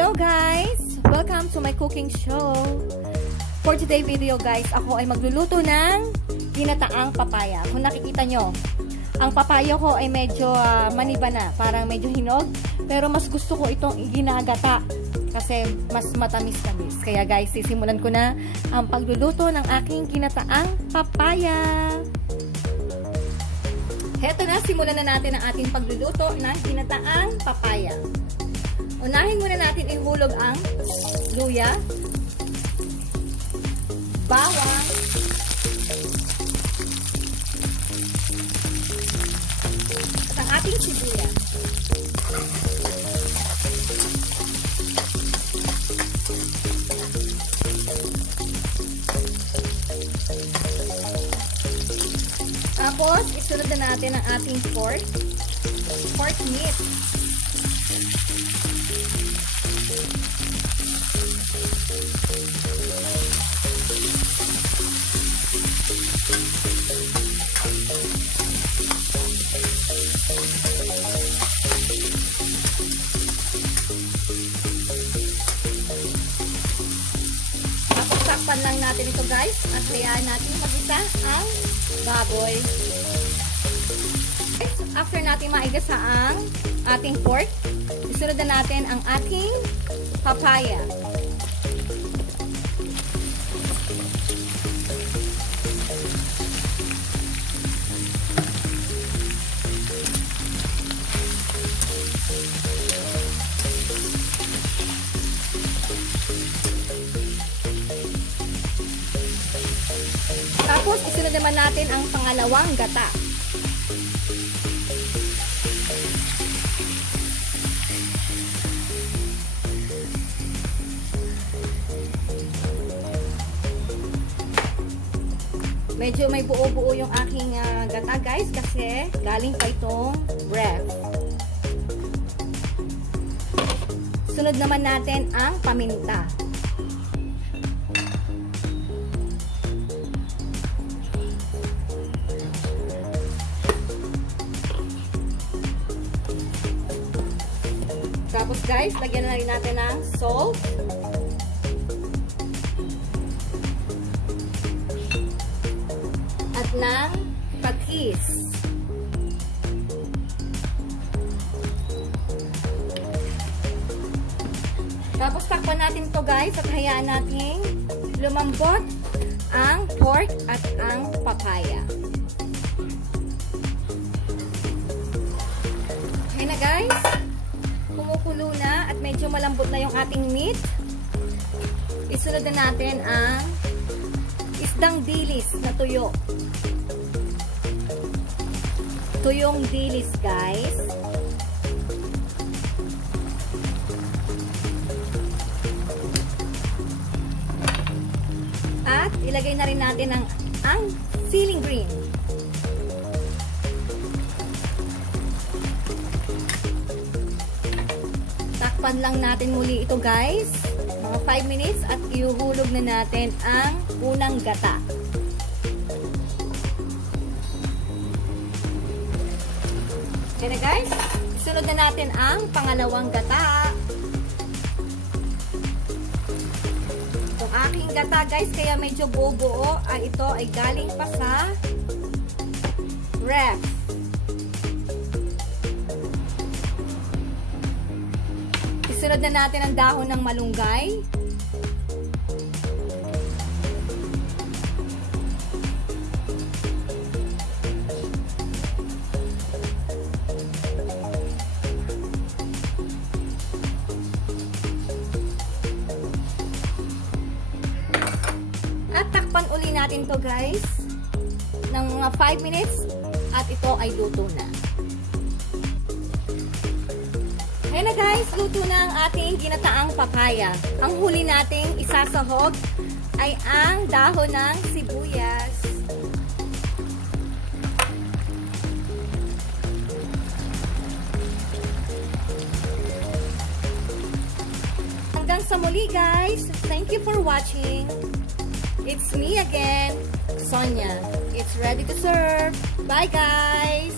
Welcome to my cooking show. For today video guys, ako ay magluluto ng ginataang papaya. Kung nakikita nyo, ang papaya ko ay medyo ah, maniba na, parang medyo hinog. Pero mas gusto ko itong iginagata kasi mas matamis-tamis. Kaya guys, sisimulan ko na ang pagluluto ng aking ginataang papaya. Heto na, simulan na natin ang ating pagluluto ng ginataang papaya. Unahin muna natin ihulog ang luya, bawang, at ang ating sibuyas. Tapos, isunod na natin ang ating pork. Pork meat. Tapos takpan lang natin ito guys at hayaan natin magisa ang baboy. After natin maigasa ang ating pork, isunod na natin ang ating papaya. Tapos, isunod naman natin ang pangalawang gata. Medyo may buo-buo yung aking ah, gata guys kasi galing pa itong ref. Sunod naman natin ang paminta. Tapos guys, lagyan na rin natin ng salt. At ng pakis. Tapos takpan natin to guys at hayaan natin lumambot ang pork at ang papaya. Okay na guys medyo malambot na yung ating meat. Isunod na natin ang isdang dilis na tuyo. Tuyong dilis, guys. At ilagay na rin natin ang, ang ceiling green. Takpan lang natin muli ito guys. Mga 5 minutes at ihuhulog na natin ang unang gata. Okay na guys. Sunod na natin ang pangalawang gata. Itong aking gata guys, kaya medyo buo-buo, ay ito ay galing pa sa ref. Isunod na natin ang dahon ng malunggay. At takpan uli natin to guys ng mga 5 minutes at ito ay luto na. Ayan na guys, luto na ang ating ginataang papaya. Ang huli nating isasahog ay ang dahon ng sibuyas. Hanggang sa muli guys. Thank you for watching. It's me again, Sonia. It's ready to serve. Bye guys!